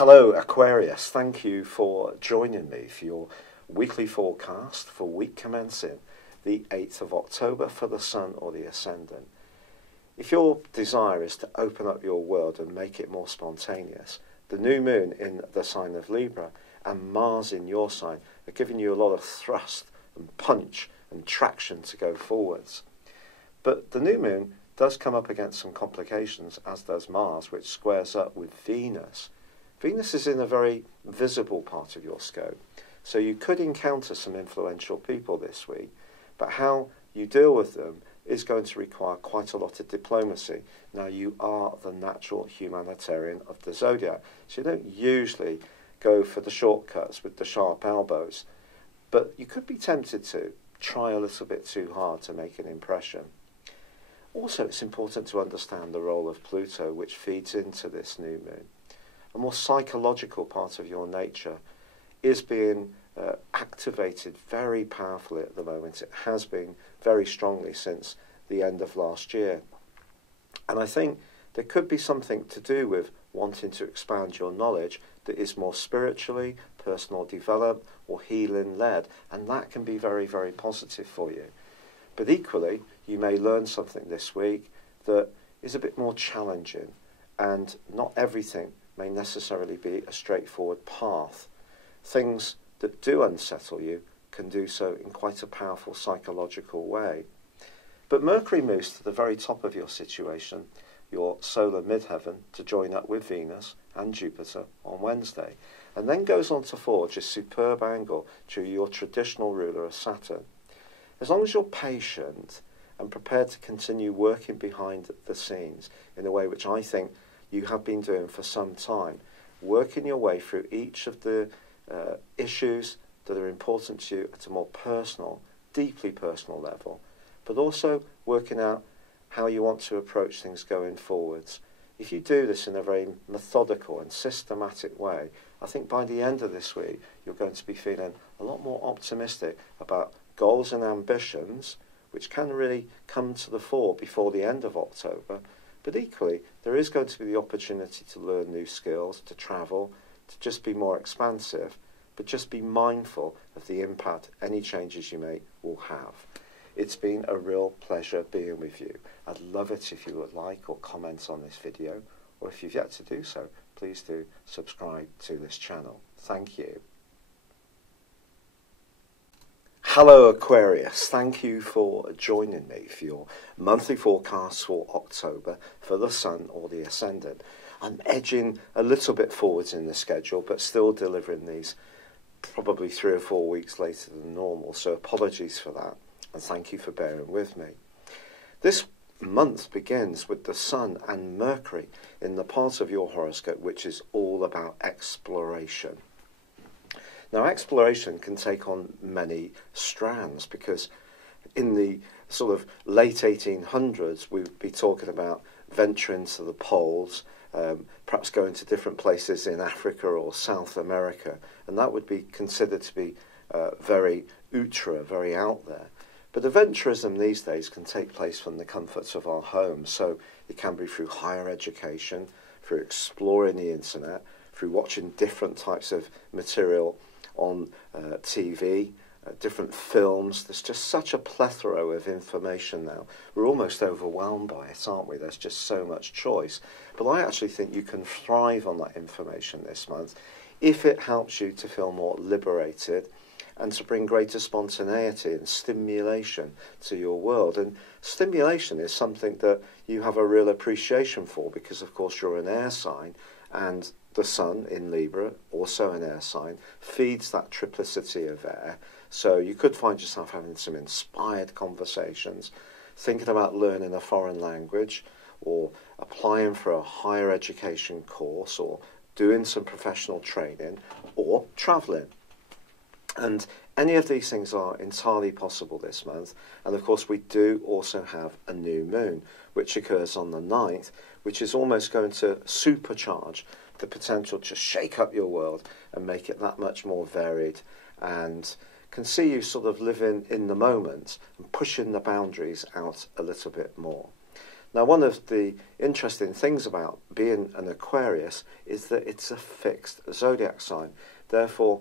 Hello Aquarius, thank you for joining me for your weekly forecast for week commencing the 8th of October for the Sun or the Ascendant. If your desire is to open up your world and make it more spontaneous, the new moon in the sign of Libra and Mars in your sign are giving you a lot of thrust and punch and traction to go forwards. But the new moon does come up against some complications, as does Mars, which squares up with Venus. Venus is in a very visible part of your scope, so you could encounter some influential people this week, but how you deal with them is going to require quite a lot of diplomacy. Now, you are the natural humanitarian of the Zodiac, so you don't usually go for the shortcuts with the sharp elbows, but you could be tempted to try a little bit too hard to make an impression. Also, it's important to understand the role of Pluto, which feeds into this new moon. A more psychological part of your nature is being activated very powerfully at the moment. It has been very strongly since the end of last year. And I think there could be something to do with wanting to expand your knowledge that is more spiritually, personal development or healing led. And that can be very, very positive for you. But equally, you may learn something this week that is a bit more challenging, and not everything may necessarily be a straightforward path. Things that do unsettle you can do so in quite a powerful psychological way. But Mercury moves to the very top of your situation, your solar midheaven, to join up with Venus and Jupiter on Wednesday, and then goes on to forge a superb angle to your traditional ruler of Saturn. As long as you're patient and prepared to continue working behind the scenes in a way which I think you have been doing for some time, working your way through each of the issues that are important to you at a more personal, deeply personal level, but also working out how you want to approach things going forwards. If you do this in a very methodical and systematic way, I think by the end of this week, you're going to be feeling a lot more optimistic about goals and ambitions, which can really come to the fore before the end of October. But equally, there is going to be the opportunity to learn new skills, to travel, to just be more expansive, but just be mindful of the impact any changes you make will have. It's been a real pleasure being with you. I'd love it if you would like or comment on this video, or if you've yet to do so, please do subscribe to this channel. Thank you. Hello Aquarius, thank you for joining me for your monthly forecast for October for the Sun or the Ascendant. I'm edging a little bit forwards in the schedule, but still delivering these probably 3 or 4 weeks later than normal, so apologies for that, and thank you for bearing with me. This month begins with the Sun and Mercury in the part of your horoscope which is all about exploration. Now, exploration can take on many strands, because in the sort of late 1800s, we'd be talking about venturing to the poles, perhaps going to different places in Africa or South America, and that would be considered to be very ultra, very out there. But adventurism these days can take place from the comforts of our homes, so it can be through higher education, through exploring the internet, through watching different types of material on TV, different films. There's just such a plethora of information now. We're almost overwhelmed by it, aren't we? There's just so much choice. But I actually think you can thrive on that information this month if it helps you to feel more liberated and to bring greater spontaneity and stimulation to your world. And stimulation is something that you have a real appreciation for, because of course you're an air sign, and the Sun in Libra, also an air sign, feeds that triplicity of air. So you could find yourself having some inspired conversations, thinking about learning a foreign language, or applying for a higher education course, or doing some professional training, or travelling. And any of these things are entirely possible this month. And of course we do also have a new moon, which occurs on the 9th, which is almost going to supercharge the potential to shake up your world and make it that much more varied, and can see you sort of living in the moment and pushing the boundaries out a little bit more. Now, one of the interesting things about being an Aquarius is that it's a fixed zodiac sign. Therefore,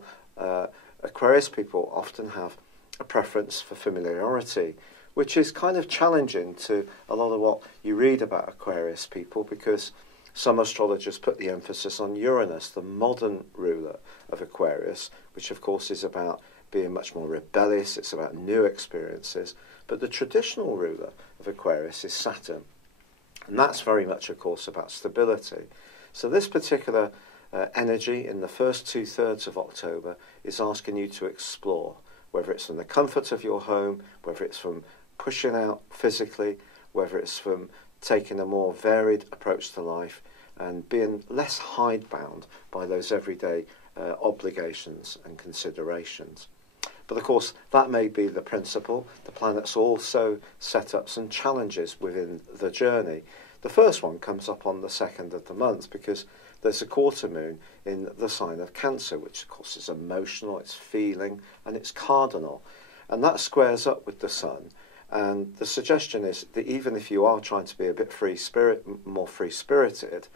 Aquarius people often have a preference for familiarity, which is kind of challenging to a lot of what you read about Aquarius people, because some astrologers put the emphasis on Uranus, the modern ruler of Aquarius, which of course is about being much more rebellious, it's about new experiences. But the traditional ruler of Aquarius is Saturn, and that's very much, of course, about stability. So this particular energy in the first 2/3 of October is asking you to explore, whether it's from the comfort of your home, whether it's from pushing out physically, whether it's from taking a more varied approach to life and being less hidebound by those everyday obligations and considerations. But of course, that may be the principle. The planets also set up some challenges within the journey. The first one comes up on the 2nd of the month, because there's a quarter moon in the sign of Cancer, which of course is emotional, it's feeling, and it's cardinal. And that squares up with the sun. And the suggestion is that even if you are trying to be a bit more free-spirited,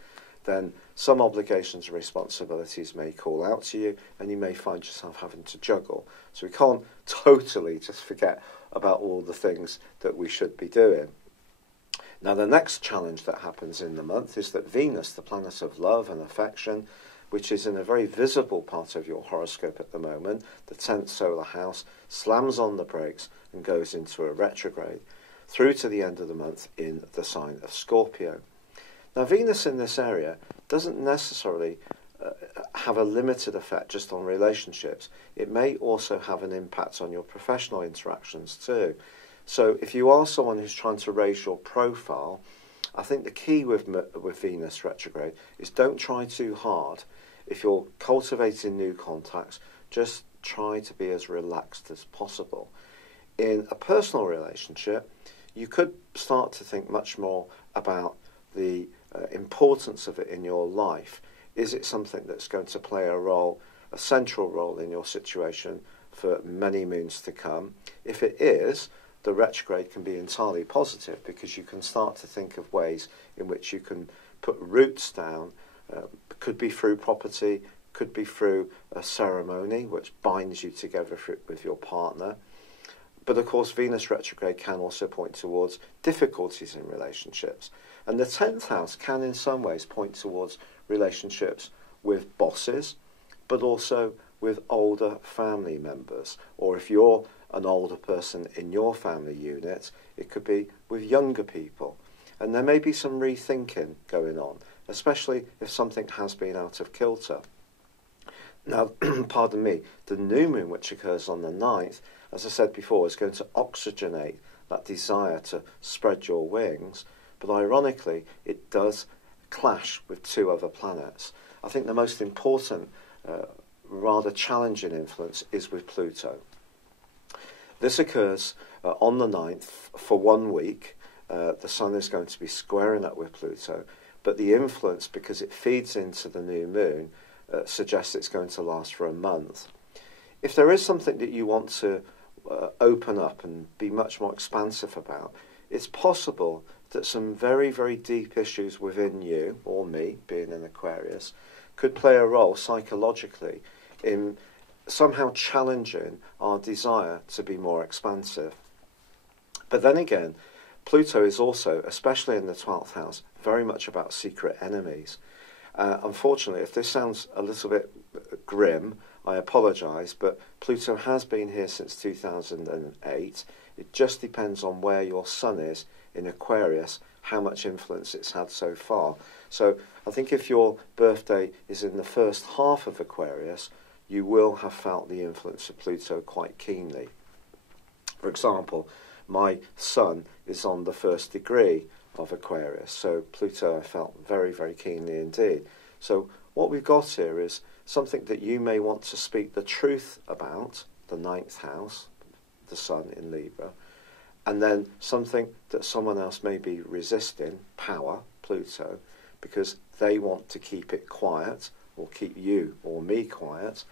then some obligations and responsibilities may call out to you, and you may find yourself having to juggle. So we can't totally just forget about all the things that we should be doing. Now, the next challenge that happens in the month is that Venus, the planet of love and affection, which is in a very visible part of your horoscope at the moment, the 10th solar house, slams on the brakes and goes into a retrograde through to the end of the month in the sign of Scorpio. Now, Venus in this area doesn't necessarily have a limited effect just on relationships. It may also have an impact on your professional interactions too. So if you are someone who's trying to raise your profile, I think the key with Venus retrograde is don't try too hard. If you're cultivating new contacts, just try to be as relaxed as possible. In a personal relationship, you could start to think much more about the importance of it in your life. Is it something that's going to play a central role in your situation for many moons to come? If it is, the retrograde can be entirely positive, because you can start to think of ways in which you can put roots down. Could be through property, could be through a ceremony which binds you together with your partner. But of course, Venus retrograde can also point towards difficulties in relationships. And the 10th house can in some ways point towards relationships with bosses, but also with older family members. Or if you're an older person in your family unit, it could be with younger people. And there may be some rethinking going on, especially if something has been out of kilter. Now, pardon me, the new moon, which occurs on the 9th, as I said before, is going to oxygenate that desire to spread your wings, but ironically, it does clash with 2 other planets. I think the most important, rather challenging influence is with Pluto. This occurs on the 9th for 1 week. The Sun is going to be squaring up with Pluto, but the influence, because it feeds into the new moon, suggests it's going to last for a month. If there is something that you want to open up and be much more expansive about, it's possible that some very, very deep issues within you, or me, being an Aquarius, could play a role psychologically in somehow challenging our desire to be more expansive. But then again, Pluto is also, especially in the 12th house, very much about secret enemies. Unfortunately, if this sounds a little bit grim, I apologise, but Pluto has been here since 2008. It just depends on where your sun is in Aquarius, how much influence it's had so far. So I think if your birthday is in the first half of Aquarius, you will have felt the influence of Pluto quite keenly. For example, my sun is on the 1st degree of Aquarius, so Pluto I felt very, very keenly indeed. So what we've got here is something that you may want to speak the truth about, the 9th house, the sun in Libra, and then something that someone else may be resisting, power, Pluto, because they want to keep it quiet, or keep you or me quiet.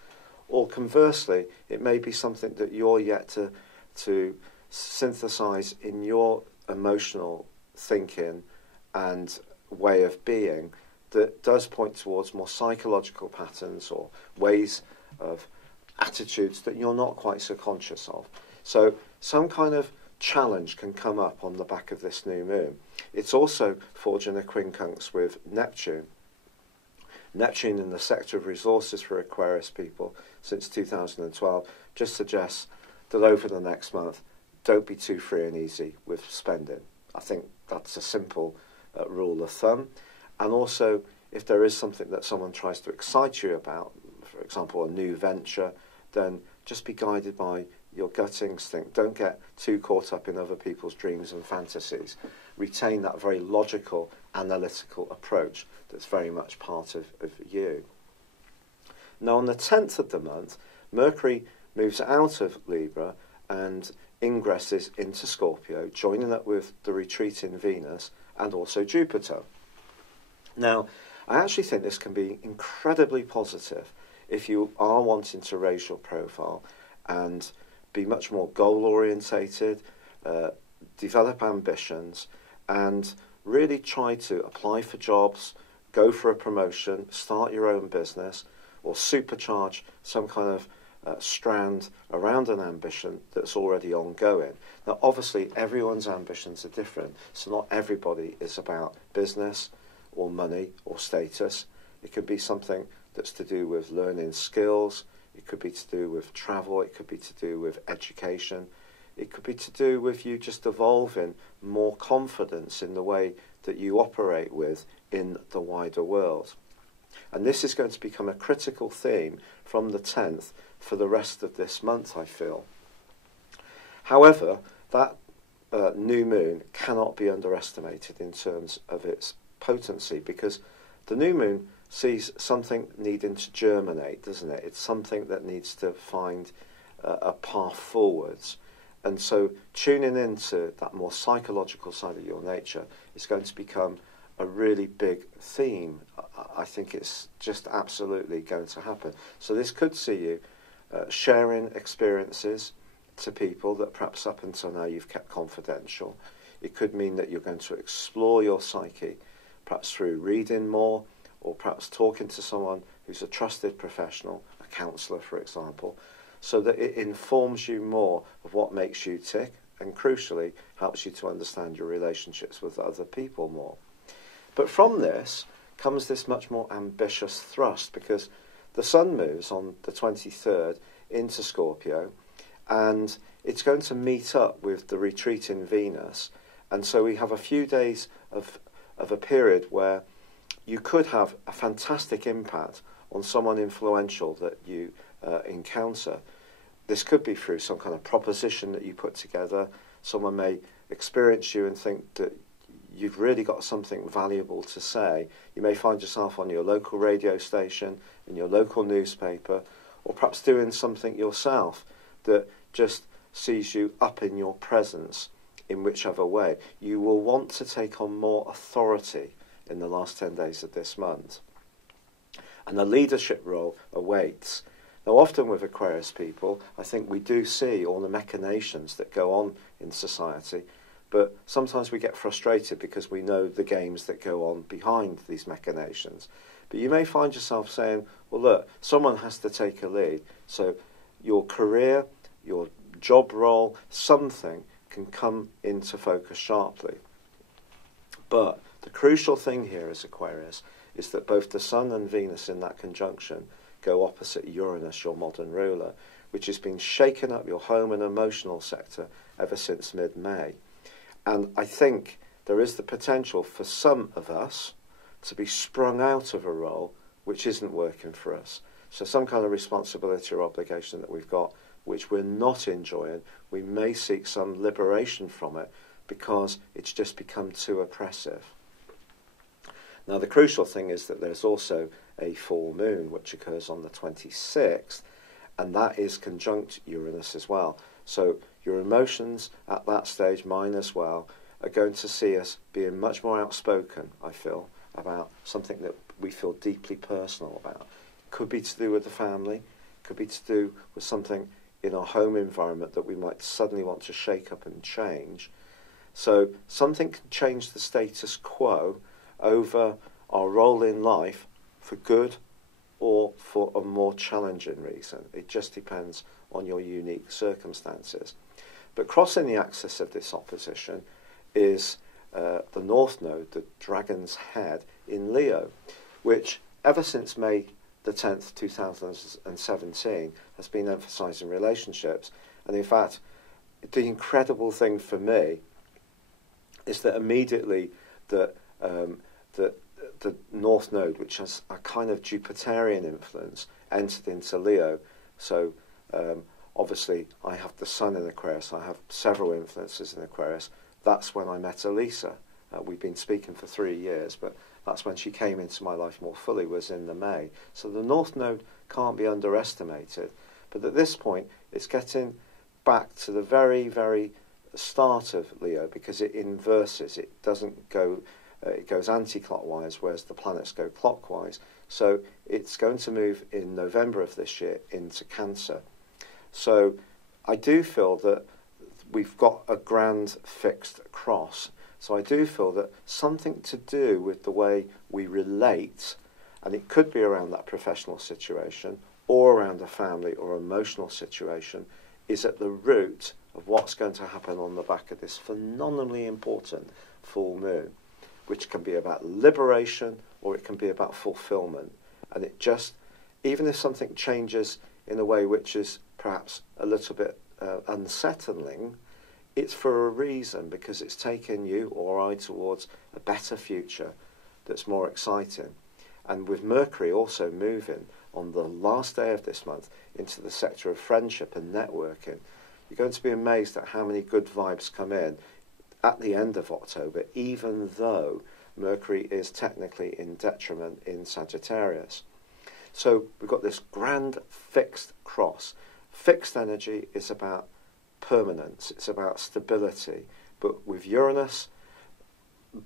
Or conversely, it may be something that you're yet to synthesize in your emotional thinking and way of being that does point towards more psychological patterns or ways of attitudes that you're not quite so conscious of. So some kind of challenge can come up on the back of this new moon. It's also forging a quincunx with Neptune. Neptune in the sector of resources for Aquarius people since 2012 just suggests that over the next month, don't be too free and easy with spending. I think that's a simple rule of thumb. And also, if there is something that someone tries to excite you about, for example, a new venture, then just be guided by your gut instinct. Don't get too caught up in other people's dreams and fantasies. Retain that very logical, analytical approach that's very much part of you. Now, on the 10th of the month, Mercury moves out of Libra and ingresses into Scorpio, joining up with the retreating Venus and also Jupiter. Now, I actually think this can be incredibly positive if you are wanting to raise your profile and be much more goal-orientated, develop ambitions, and really try to apply for jobs, go for a promotion, start your own business, or supercharge some kind of strand around an ambition that's already ongoing. Now, obviously, everyone's ambitions are different, so not everybody is about business or money or status. It could be something that's to do with learning skills, it could be to do with travel, it could be to do with education, it could be to do with you just evolving more confidence in the way that you operate with in the wider world. And this is going to become a critical theme from the 10th for the rest of this month, I feel. However, that new moon cannot be underestimated in terms of its potency, because the new moon sees something needing to germinate, doesn't it? It's something that needs to find a path forwards. And so tuning into that more psychological side of your nature is going to become a really big theme. I think it's just absolutely going to happen. So this could see you sharing experiences to people that perhaps up until now you've kept confidential. It could mean that you're going to explore your psyche, perhaps through reading more, or perhaps talking to someone who's a trusted professional, a counsellor, for example, so that it informs you more of what makes you tick and, crucially, helps you to understand your relationships with other people more. But from this comes this much more ambitious thrust, because the Sun moves on the 23rd into Scorpio, and it's going to meet up with the retreating Venus. And so we have a few days of a period where you could have a fantastic impact on someone influential that you encounter. This could be through some kind of proposition that you put together. Someone may experience you and think that you've really got something valuable to say. You may find yourself on your local radio station, in your local newspaper, or perhaps doing something yourself that just sees you up in your presence in whichever way. You will want to take on more authority in the last 10 days of this month. And the leadership role awaits. Now, often with Aquarius people, I think we do see all the machinations that go on in society, but sometimes we get frustrated because we know the games that go on behind these machinations. But you may find yourself saying, well, look, someone has to take a lead. So your career, your job role, something can come into focus sharply. But the crucial thing here as Aquarius is that both the Sun and Venus in that conjunction go opposite Uranus, your modern ruler, which has been shaking up your home and emotional sector ever since mid-May. And I think there is the potential for some of us to be sprung out of a role which isn't working for us. So some kind of responsibility or obligation that we've got which we're not enjoying, we may seek some liberation from it because it's just become too oppressive. Now, the crucial thing is that there's also a full moon which occurs on the 26th, and that is conjunct Uranus as well. So your emotions at that stage, mine as well, are going to see us being much more outspoken, I feel, about something that we feel deeply personal about. Could be to do with the family, could be to do with something in our home environment that we might suddenly want to shake up and change. So something can change the status quo over our role in life for good or for a more challenging reason. It just depends on your unique circumstances. But crossing the axis of this opposition is the North Node, the Dragon's Head in Leo, which ever since May the 10th, 2017, has been emphasising relationships. And in fact, the incredible thing for me is that immediately the North Node, which has a kind of Jupiterian influence, entered into Leo. So obviously I have the Sun in Aquarius, I have several influences in Aquarius. That's when I met Elisa. We've been speaking for 3 years, but that's when she came into my life more fully, was in the May. So the North Node can't be underestimated. But at this point, it's getting back to the very, very start of Leo, because it inverses. It doesn't go, it goes anti-clockwise, whereas the planets go clockwise. So it's going to move in November of this year into Cancer. So I do feel that we've got a grand fixed cross. So I do feel that something to do with the way we relate, and it could be around that professional situation or around a family or emotional situation, is at the root of what's going to happen on the back of this phenomenally important full moon, which can be about liberation or it can be about fulfillment. And it just, even if something changes in a way which is perhaps a little bit unsettling, it's for a reason, because it's taken you or I towards a better future that's more exciting. And with Mercury also moving on the last day of this month into the sector of friendship and networking, you're going to be amazed at how many good vibes come in at the end of October, even though Mercury is technically in detriment in Sagittarius. So we've got this grand fixed cross. Fixed energy is about permanence, it's about stability, but with Uranus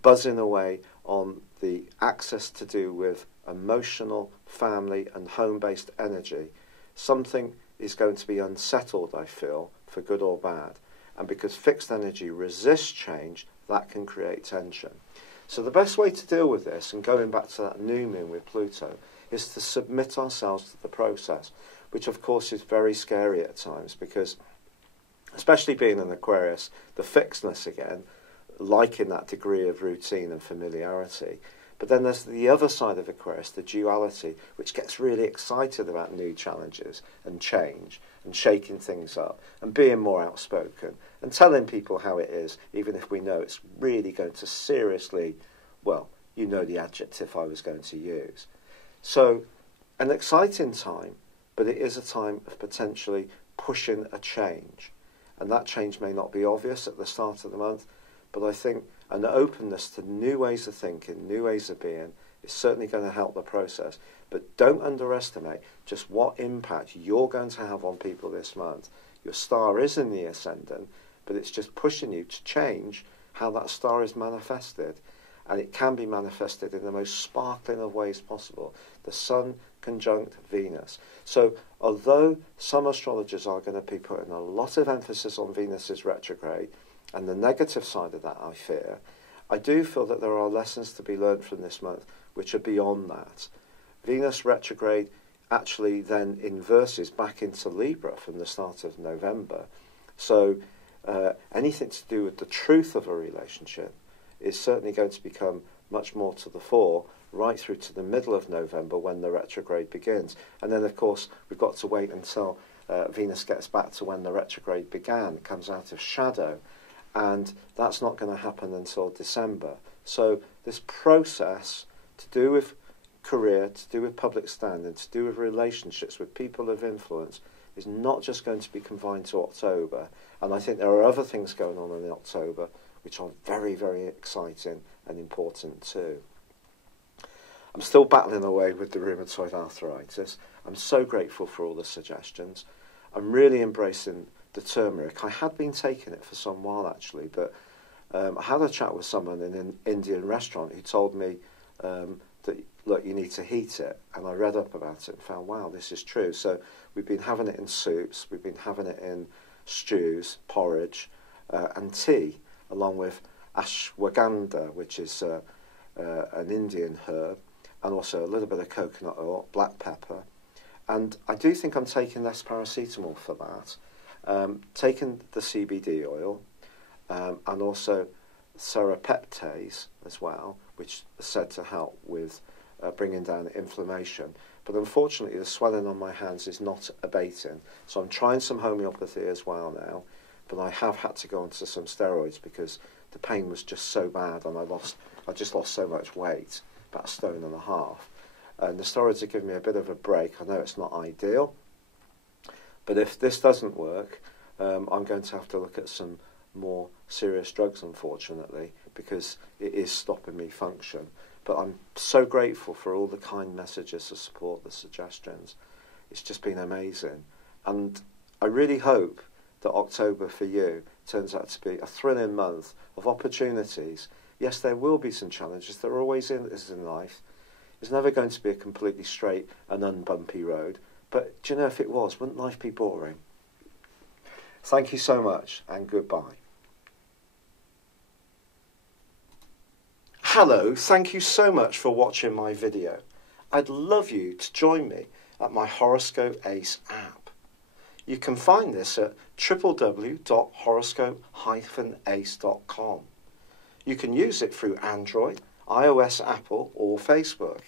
buzzing away on the axis to do with emotional, family and home-based energy, something is going to be unsettled, I feel, for good or bad. And because fixed energy resists change, that can create tension. So the best way to deal with this, and going back to that new moon with Pluto, is to submit ourselves to the process, which of course is very scary at times, because especially being an Aquarius, the fixedness again, liking that degree of routine and familiarity. But then there's the other side of Aquarius, the duality, which gets really excited about new challenges and change and shaking things up and being more outspoken and telling people how it is, even if we know it's really going to seriously, well, you know the adjective I was going to use. So an exciting time, but it is a time of potentially pushing a change. And that change may not be obvious at the start of the month, but I think an openness to new ways of thinking, new ways of being, is certainly going to help the process. But don't underestimate just what impact you're going to have on people this month. Your star is in the ascendant, but it's just pushing you to change how that star is manifested. And it can be manifested in the most sparkling of ways possible. The Sun conjunct Venus. So although some astrologers are going to be putting a lot of emphasis on Venus's retrograde, and the negative side of that, I fear, I do feel that there are lessons to be learned from this month which are beyond that. Venus retrograde actually then inverses back into Libra from the start of November. So anything to do with the truth of a relationship is certainly going to become much more to the fore right through to the middle of November when the retrograde begins. And then, of course, we've got to wait until Venus gets back to when the retrograde began, comes out of shadow, and that's not going to happen until December. So this process to do with career, to do with public standing, to do with relationships with people of influence is not just going to be confined to October. And I think there are other things going on in October which are very, very exciting and important too. I'm still battling away with the rheumatoid arthritis. I'm so grateful for all the suggestions. I'm really embracing the turmeric. I had been taking it for some while actually, but I had a chat with someone in an Indian restaurant who told me that, look, you need to heat it. And I read up about it and found, wow, this is true. So we've been having it in soups, we've been having it in stews, porridge, and tea. along with ashwagandha, which is an Indian herb, and also a little bit of coconut oil, black pepper. And I do think I'm taking less paracetamol for that. Taking the CBD oil, and also serapeptase as well, which is said to help with bringing down inflammation. But unfortunately, the swelling on my hands is not abating. So I'm trying some homeopathy as well now, but I have had to go onto some steroids because the pain was just so bad, and I just lost so much weight, about 1.5 stone. And the steroids are giving me a bit of a break. I know it's not ideal, but if this doesn't work, I'm going to have to look at some more serious drugs, unfortunately, because it is stopping me function. But I'm so grateful for all the kind messages, the support, the suggestions. It's just been amazing. And I really hope that October for you turns out to be a thrilling month of opportunities. Yes, there will be some challenges. There always is in life. It's never going to be a completely straight and unbumpy road. But do you know, if it was, wouldn't life be boring? Thank you so much, and goodbye. Hello, thank you so much for watching my video. I'd love you to join me at my Horoscope Ace app. You can find this at www.horoscope-ace.com. You can use it through Android, iOS, Apple or Facebook.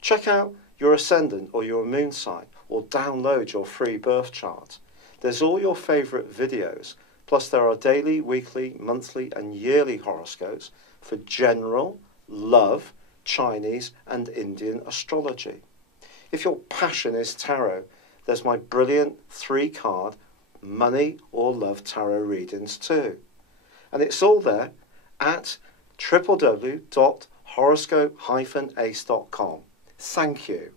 Check out your ascendant or your moon sign, or download your free birth chart. There's all your favourite videos, plus there are daily, weekly, monthly and yearly horoscopes for general, love, Chinese and Indian astrology. If your passion is tarot, there's my brilliant 3-card money or love tarot readings too. And it's all there at www.horoscope-ace.com. Thank you.